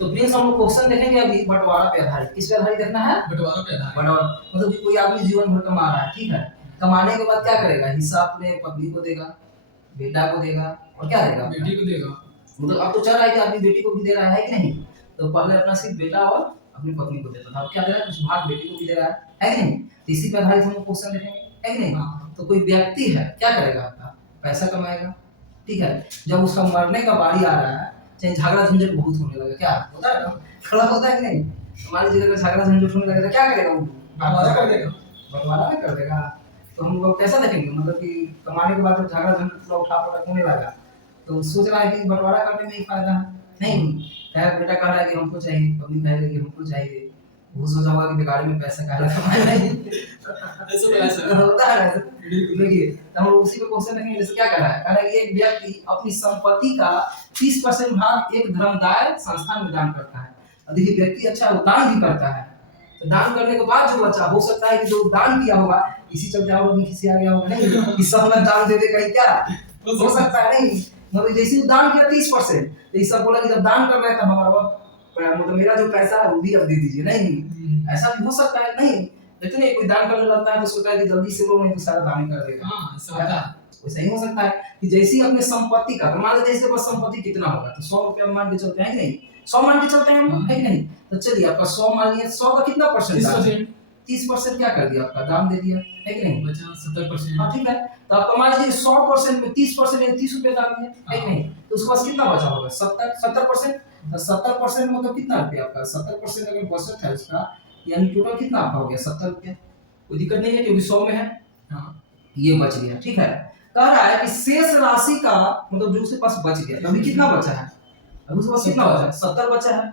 तो प्रिंस हम लोग क्वेश्चन देखेंगे अभी बंटवारा पे आधारित। किस पे आधारित देखना है? बंटवारा पे आधारित। बंटवारा मतलब कि कोई आदमी जीवन भर कमा रहा है, ठीक है, कमाने के बाद क्या करेगा? हिस्सा अपने पत्नी को देगा, बेटा को देगा और क्या देगा? बेटी को देगा। मतलब अब तो चल रहा है कि आदमी बेटी को भी दे रहा है कि नहीं? तो पहले अपना सिर्फ बेटा और अपनी पत्नी को देता था, अब क्या दे रहा है? कुछ भाग बेटी को भी दे रहा है कि नहीं? तो इसी पे आधारित हम लोग क्वेश्चन देखेंगे, है कि नहीं? तो कोई व्यक्ति है, क्या करेगा? आपका पैसा कमाएगा, ठीक है, जब उसका मरने का बारी आ रहा है, चाहे झगड़ा झंझट बहुत होने लगा, क्या होता है ना, खड़ा होता है कि नहीं? हमारी जगह का झगड़ा झंझट होने लगा तो क्या करेगा? वो बंटवारा कर देगा। बंटवारा नहीं कर देगा। तो हम लोग कैसा देखेंगे? मतलब कि कमाने के बाद जब झगड़ा झंझट पूरा उठा पटक होने लगा तो सोच रहा है कि बंटवारा करने में ही फायदा है। नहीं, क्या बेटा कह रहा है कि हमको चाहिए, पत्नी कहेगी कि हमको चाहिए, वो सोचा होगा कि बेकार में पैसा कहाँ कमाए नहीं। ऐसा होता है ऐसा। देखिए तो हम लोग उसी पे क्वेश्चन देखेंगे। जैसे क्या कर रहा है? कह रहा है कि एक व्यक्ति अपनी संपत्ति का 30% भाग एक धर्मदाय संस्थान में दान करता है। और देखिए व्यक्ति अच्छा वो दान भी करता है, तो दान करने के बाद जो बचा, हो सकता है कि जो दान किया होगा इसी चलते आदमी किसी आ गया होगा, नहीं कि सब ना दान दे दे कहीं, क्या हो सकता है? नहीं, मतलब जैसे वो दान किया 30%, तो ये सब बोला कि जब दान कर रहे हैं तब हमारा मतलब मेरा जो पैसा है वो भी अब दे दीजिए। नहीं, ऐसा भी हो सकता है। नहीं, लेकिन नहीं, कोई दान करने लगता है तो सोचता है कि जल्दी से लो, नहीं तो सारा दान कर देगा। हाँ, ऐसा होता है। वैसा ही हो सकता है कि जैसे ही अपने संपत्ति का, मान लीजिए इसके पास संपत्ति कितना होगा, तो 100 रुपया मान के चलते हैं कि नहीं? 100 मान के चलते हैं हम, है कि नहीं? तो चलिए आपका 100 मान लिया, 100 का कितना परसेंट? 30%। 30% क्या कर दिया? आपका दान दे दिया, है कि नहीं? बचा 70%। हाँ ठीक है, तो आपका मान लीजिए 100% में 30% यानी 30 रुपया दान दिया, है कि नहीं? तो उसके पास कितना बचा होगा? 70%। तो 70% मतलब कितना रुपया आपका? 70% अगर बचत है उसका, यानी टोटल कितना आपका हो गया? 70 रुपया। कोई दिक्कत नहीं है क्योंकि 100 में है। हाँ, ये बच गया, ठीक है। कह रहा है कि शेष राशि का मतलब जो उसके पास बच गया, अभी कितना बचा है? अभी उसके पास कितना बचा है? 70 बचा है।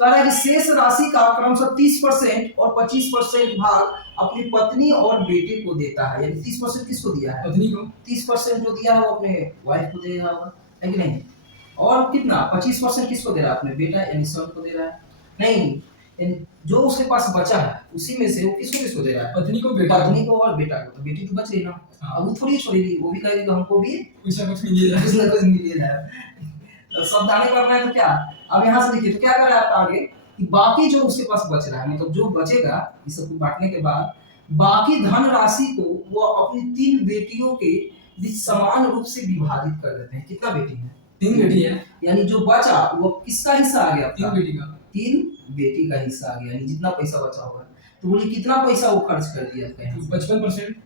कह रहा है कि शेष राशि का क्रमशः 30% और 25% भाग अपनी पत्नी और बेटे को देता है। यानी 30% किसको दिया है? पत्नी को। 30% जो दिया है वो अपने वाइफ को दे रहा होगा, है कि नहीं? और कितना 25% किसको दे रहा है? अपने बेटा यानी सन को दे रहा है। नहीं, यानी जो उसके पास बचा है उसी में से वो किसको किसको दे रहा है? पत्नी को, बेटा को। पत्नी को और बेटा को। तो बेटी तो बच गई ना, अब वो थोड़ी छोड़ेगी, वो भी कहेगी हमको भी कुछ ना कुछ मिल कुछ ना कुछ मिल जाए। तो सब दाने कर रहे हैं तो क्या, अब यहाँ से देखिए तो क्या कर रहा है आपका आगे कि बाकी जो उसके पास बच रहा है, मतलब जो बचेगा इस सबको बांटने के बाद, बाकी धन राशि को वो अपनी 3 बेटियों के बीच समान रूप से विभाजित कर देते हैं। कितना बेटी है? 3 बेटी है। यानी जो बचा वो किसका हिस्सा आ गया? 3 बेटी का। 3 बेटी का हिस्सा आ गया, यानी जितना पैसा बचा होगा। तो बोलिए कितना पैसा वो खर्च कर दिया? 55%।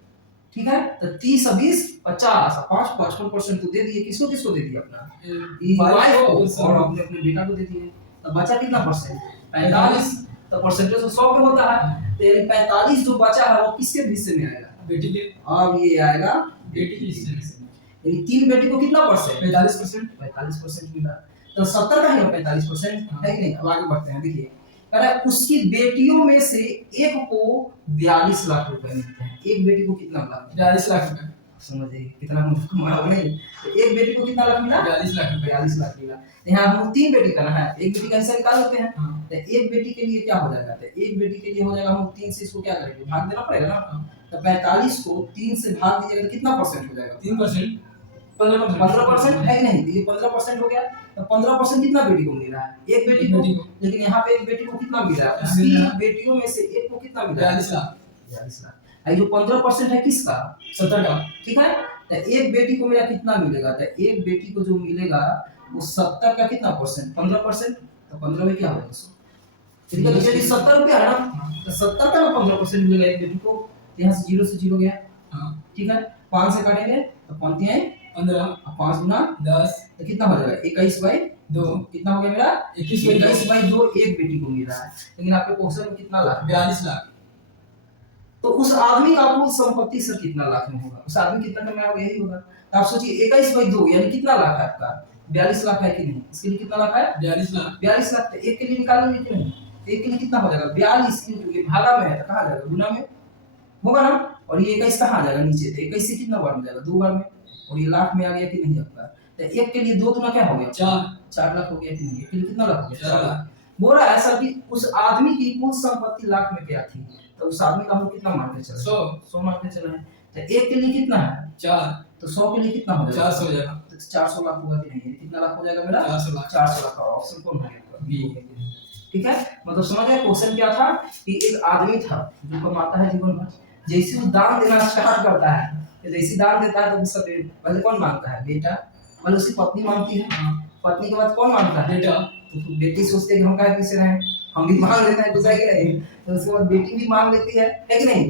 ठीक है, तो 30 20 50 5 55% तो दे दिए। किसको किसको दे दिया? अपना वाइफ को और अपने अपने बेटा को दे दिए। तो बचा कितना परसेंट? 45। तो परसेंटेज तो 100 पे होता है, तो यानी 45 जो बचा है वो किसके हिस्से में आएगा? बेटी के। अब ये आएगा बेटी के हिस्से में। यानी 3 बेटी को कितना परसेंट? 45%। 45% मिला। तो 70 का ही 45% है कि नहीं? अब आगे बढ़ते हैं। देखिए कह रहा है उसकी बेटियों में से एक को 42 लाख रुपए मिलते हैं। एक बेटी को कितना मिला? 42 लाख रुपए। समझिए कितना कमाया नहीं। तो एक बेटी को कितना लाख मिला? 42 लाख रुपए। 42 लाख मिला। तो यहाँ हम 3 बेटी का ना है, एक बेटी का हिस्सा निकाल लेते हैं। हाँ। तो एक बेटी के लिए क्या हो जाएगा? तो एक बेटी के लिए हो जाएगा, हम 3 से इसको क्या करेंगे? भाग देना पड़ेगा ना। तो 45 को 3 से भाग दीजिएगा तो कितना परसेंट हो जाएगा? 3%। 15% है कि नहीं? ये 15% हो गया। तो 15% कितना बेटी को मिल रहा है? एक बेटी को। लेकिन यहाँ पे एक बेटी को कितना मिल रहा है? उसकी बेटियों में से एक को कितना मिल रहा है? 42 लाख। 42 लाख। और जो 15% है किसका? 70 का। ठीक है, तो एक बेटी को मेरा कितना मिलेगा? तो एक बेटी को जो मिलेगा वो 70 का कितना परसेंट? 15%। तो 15 में क्या होगा? ठीक है, तो यदि 70 रुपया है ना, तो 70 का ना 15% मिलेगा एक बेटी को। यहाँ से 0 से 0 गया। हाँ। ठीक है, 5 से काटेंगे तो 5 है 15 और 5 गुना 10 तो कितना हो जाएगा? 21/2। कितना हो गया मेरा? 21/2 एक बेटी को मिल रहा है। लेकिन आपके क्वेश्चन में कितना लाख? 42 लाख। तो उस आदमी का कुल संपत्ति सर कितना लाख में होगा? उस आदमी कितना कमाया होगा? यही होगा। तो आप सोचिए 21/2 यानी कितना लाख है आपका? 42 लाख है कि नहीं? इसके लिए कितना लाख है? 42 लाख। 42 लाख। तो एक के लिए निकालेंगे कि नहीं? तो एक के लिए कितना हो जाएगा? 42 क्योंकि भागा में है तो कहाँ जाएगा? गुना में होगा ना। और ये 21 कहाँ जाएगा? नीचे। तो 21 से कितना बार में जाएगा? 2 बार में। और ये लाख में आ गया कि नहीं आपका? तो एक के लिए 2 गुना क्या हो गया? 4 लाख हो गया कि नहीं? एक के लिए कितना लाख हो गया? 4 लाख। बोल रहा है सर कि उस आदमी की कुल संपत्ति लाख में क्या थी? तो उस आदमी का हम कितना मान के चले? 100 मान के चले। तो एक के लिए कितना है? 4। तो 100 के लिए कितना हो जाएगा? 400 हो जाएगा। तो 400 लाख होगा कि नहीं? कितना लाख हो जाएगा मेरा? 400 लाख। 400 लाख का ऑप्शन कौन है? बी। ठीक है, मतलब समझ गए क्वेश्चन क्या था कि एक आदमी था जो कमाता है जीवन भर, जैसे वो दान देना स्टार्ट करता है, तो जैसे दान देता है तो सब पहले कौन मांगता है? बेटा, मतलब उसकी पत्नी मांगती है, पत्नी के बाद कौन मांगता है? बेटा। तो बेटी सोचते हैं कि हम काहे पीछे रहे, हम भी मांग लेते हैं, कुछ है कि नहीं? तो उसके बाद बेटी भी मांग लेती है कि नहीं?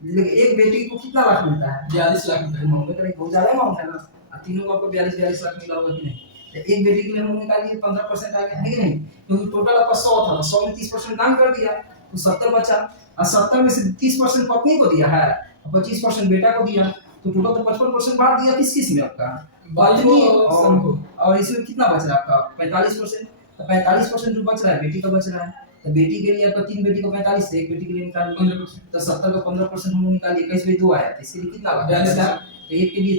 लेकिन एक बेटी को कितना लाख मिलता है? 42 लाख रुपए। हम लोग बहुत ज्यादा अमाउंट है ना, और तीनों को आपको 42 लाख मिला होगा कि नहीं? तो एक बेटी के लिए हम लोग निकालिए 15% आ गया है कि नहीं? क्योंकि टोटल आपका 100 था, 100 में 30% दान कर दिया तो 70 बचा, और 70 में से 30% पत्नी को दिया है और 25% बेटा को दिया, तो टोटल तो 55% बांट दिया किस किस में आपका? बाई को और सन को। और इसमें कितना बच रहा है आपका? 45%। तो 45% जो बच रहा है बेटी का बच रहा है, तो बेटी के लिए आपका 3 बेटी को 45 से 1 बेटी के लिए निकाल 15%। तो 70 का 15% हम लोग निकालिए, 21/2 आया, तो इसके लिए कितना लगा? 42 लाख। तो एक के लिए